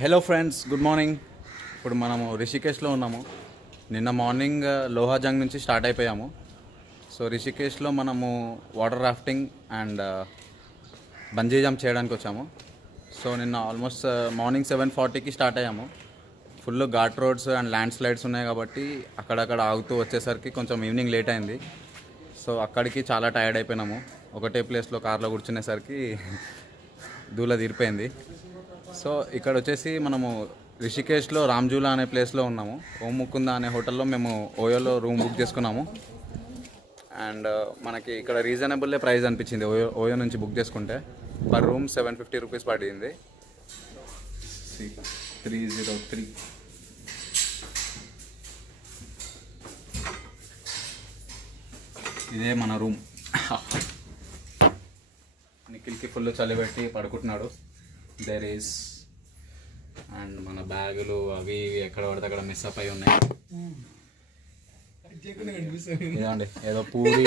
Hello friends, good morning. ఇప్పుడు మనము రిషికేష్లో ఉన్నాము. నిన్న మార్నింగ్ లోహాజంగ్ నుంచి స్టార్ట్ అయిపోయాము. సో రిషికేష్లో మనము water rafting and bungee jump చేయడానికి వచ్చాము. సో నిన్న ఆల్మోస్ట్ మార్నింగ్ 7:40కి స్టార్ట్ అయ్యాము. Full ghat roads and land slides ఉన్నాయి కాబట్టి అక్కడక్కడ ఆగుతూ వచ్చేసరికి కొంచెం ఈవినింగ్ లేట్ అయింది. సో అక్కడికి చాలా టైర్డ్ అయిపోయినాము. ఒకటే ప్లేస్లో కార్లో కూర్చునేసరికి దూల తీరిపోయింది. సో ఇక్కడ వచ్చేసి మనము రిషికేష్లో రామ్జూలా అనే ప్లేస్లో ఉన్నాము. ఓం ముకుంద అనే హోటల్లో మేము ఓయోలో రూమ్ బుక్ చేసుకున్నాము. అండ్ మనకి ఇక్కడ రీజనబుల్లే ప్రైస్ అనిపించింది. ఓయో నుంచి బుక్ చేసుకుంటే పర్ రూమ్ 750 రూపీస్ పడింది. 303 ఇదే మన రూమ్. నిఖిల్కి ఫుల్ చలిపెట్టి పడుకుంటున్నాడు. దేర్ ఈస్ అండ్ మన బ్యాగులు అవి ఎక్కడ పడితే అక్కడ మిస్ అప్ అయి ఉన్నాయి. ఇదండి ఏదో పూరి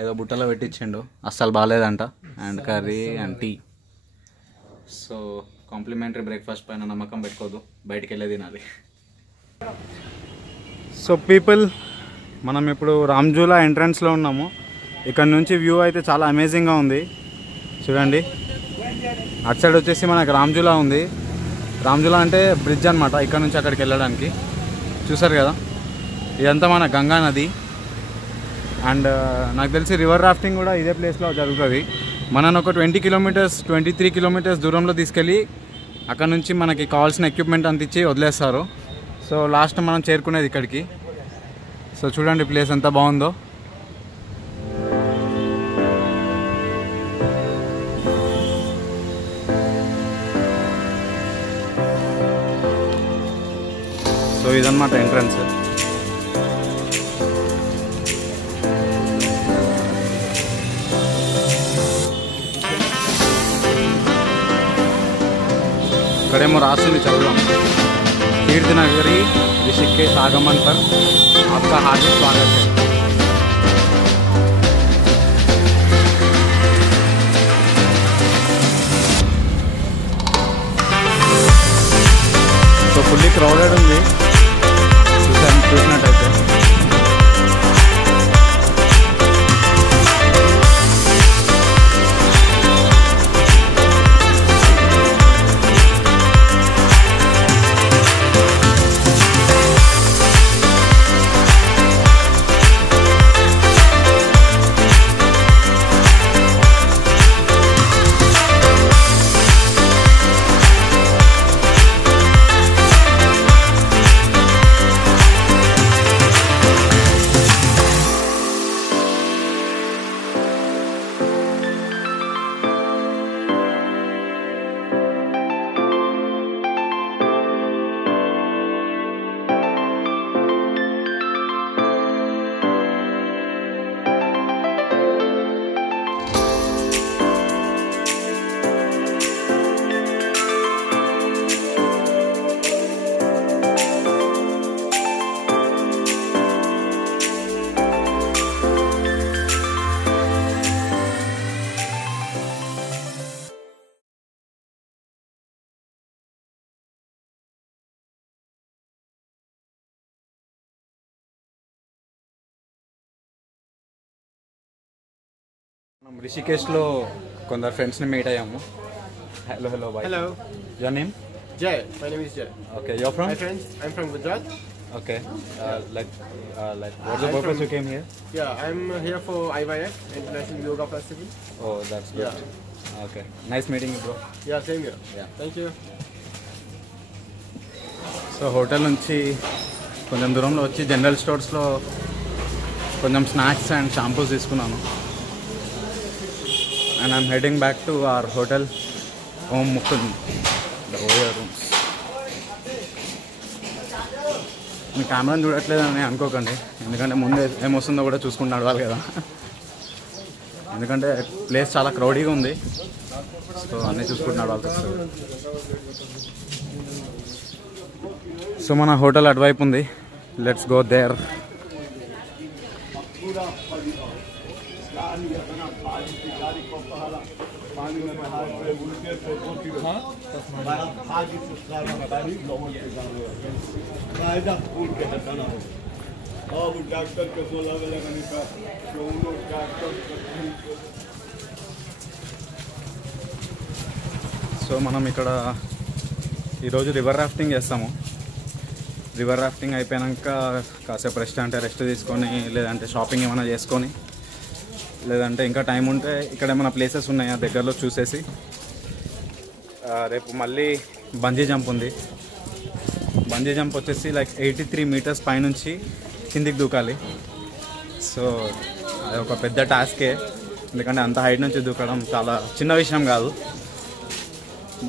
ఏదో బుట్టలో పెట్టించిండు, అస్సలు బాగాలేదంట. And curry and tea. So complimentary breakfast పైన నమ్మకం పెట్టుకోదు, బయటికి వెళ్ళే తినాలి. సో పీపుల్, మనం ఇప్పుడు రామ్జూలా ఎంట్రన్స్లో ఉన్నాము. ఇక్కడ నుంచి వ్యూ అయితే చాలా అమేజింగ్గా ఉంది. చూడండి, అటు సైడ్ వచ్చేసి మనకు రామ్జూలా ఉంది. రామ్జూలా అంటే బ్రిడ్జ్ అనమాట, ఇక్కడ నుంచి అక్కడికి వెళ్ళడానికి. చూసారు కదా, ఇదంతా మన గంగా నది. అండ్ నాకు తెలిసి రివర్ రాఫ్టింగ్ కూడా ఇదే ప్లేస్లో జరుగుతుంది. మనని ఒక 23 కిలోమీటర్స్ దూరంలో తీసుకెళ్ళి అక్కడ నుంచి మనకి కావాల్సిన ఎక్విప్మెంట్ అంతించి వదిలేస్తారు. సో లాస్ట్ మనం చేరుకునేది ఇక్కడికి. సో చూడండి ప్లేస్ ఎంత బాగుందో. సో ఇదన్నమాట ఎంట్రన్స్. ఇక్కడేమో రాస్తుంది చదువు, तीर्थनगरी ऋषिकेश आगमन पर आपका हार्दिक स्वागत है. సో ఫుల్లీ క్రౌడెడ్ ఉంది చూసినట్టయితే. మనం రిషికేష్లో కొందరు ఫ్రెండ్స్ని మీట్ అయ్యాము. Hello boy. Hello. Your name? Jay. My name is Jay. Okay, you're from? My friends, I'm from Gujarat. Okay. What's the purpose you came here? Yeah, I'm here for IYF, International Yoga Festival. Oh, that's good. Yeah. Okay. Nice meeting you, bro. Yeah, same here. Yeah. Thank you. So hotel నుంచి కొంచెం దూరంలో వచ్చి general స్టోర్స్లో కొంచెం snacks and shampoos తీసుకున్నాను. And I'm heading back to our hotel, Om Mukund, the Oyo rooms. మీ కెమెరాని చూడట్లేదని అనుకోకండి, ఎందుకంటే ముందే ఏమొస్తుందో కూడా చూసుకుంటూ నడవాలి కదా. ఎందుకంటే ప్లేస్ చాలా క్రౌడీగా ఉంది. సో అన్నీ చూసుకుంటూ నడవాల్సి వస్తుంది. సో మన హోటల్ అటువైపు ఉంది. Let's go there. సో మనం ఇక్కడ ఈరోజు రివర్ రాఫ్టింగ్ చేస్తాము. రివర్ రాఫ్టింగ్ అయిపోయాక కాసేపు రెస్ట్ తీసుకొని, లేదంటే షాపింగ్ ఏమైనా చేసుకొని, లేదంటే ఇంకా టైం ఉంటే ఇక్కడ ఏమైనా ప్లేసెస్ ఉన్నాయా దగ్గరలో చూసేసి, రేపు మళ్ళీ బంజీ జంప్ ఉంది. బంజీ జంప్ వచ్చేసి లైక్ 83 మీటర్స్ పైనుంచి కిందికి దూకాలి. సో అది ఒక పెద్ద టాస్కే, ఎందుకంటే అంత హైట్ నుంచి దూకడం చాలా చిన్న విషయం కాదు.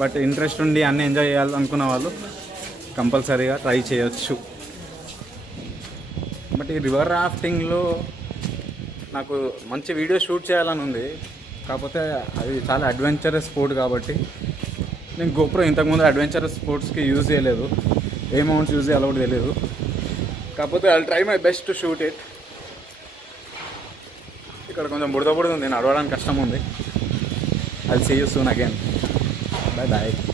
బట్ ఇంట్రెస్ట్ ఉండి అన్నీ ఎంజాయ్ చేయాలనుకున్న వాళ్ళు కంపల్సరీగా ట్రై చేయొచ్చు. బట్ ఈ రివర్ రాఫ్టింగ్లో నాకు మంచి వీడియో షూట్ చేయాలని ఉంది. కాకపోతే అది చాలా అడ్వెంచరస్ స్పోర్ట్ కాబట్టి నేను గోప్రో ఇంతకుముందు అడ్వెంచరస్ స్పోర్ట్స్కి యూజ్ చేయలేదు, ఏ మౌంట్స్ యూజ్ చేయాలో కూడా తెలియదు. కాకపోతే I try my best to shoot it. ఇక్కడ కొంచెం బుడద ఉంది, నడవడానికి కష్టం ఉంది. I see you soon again. Bye bye.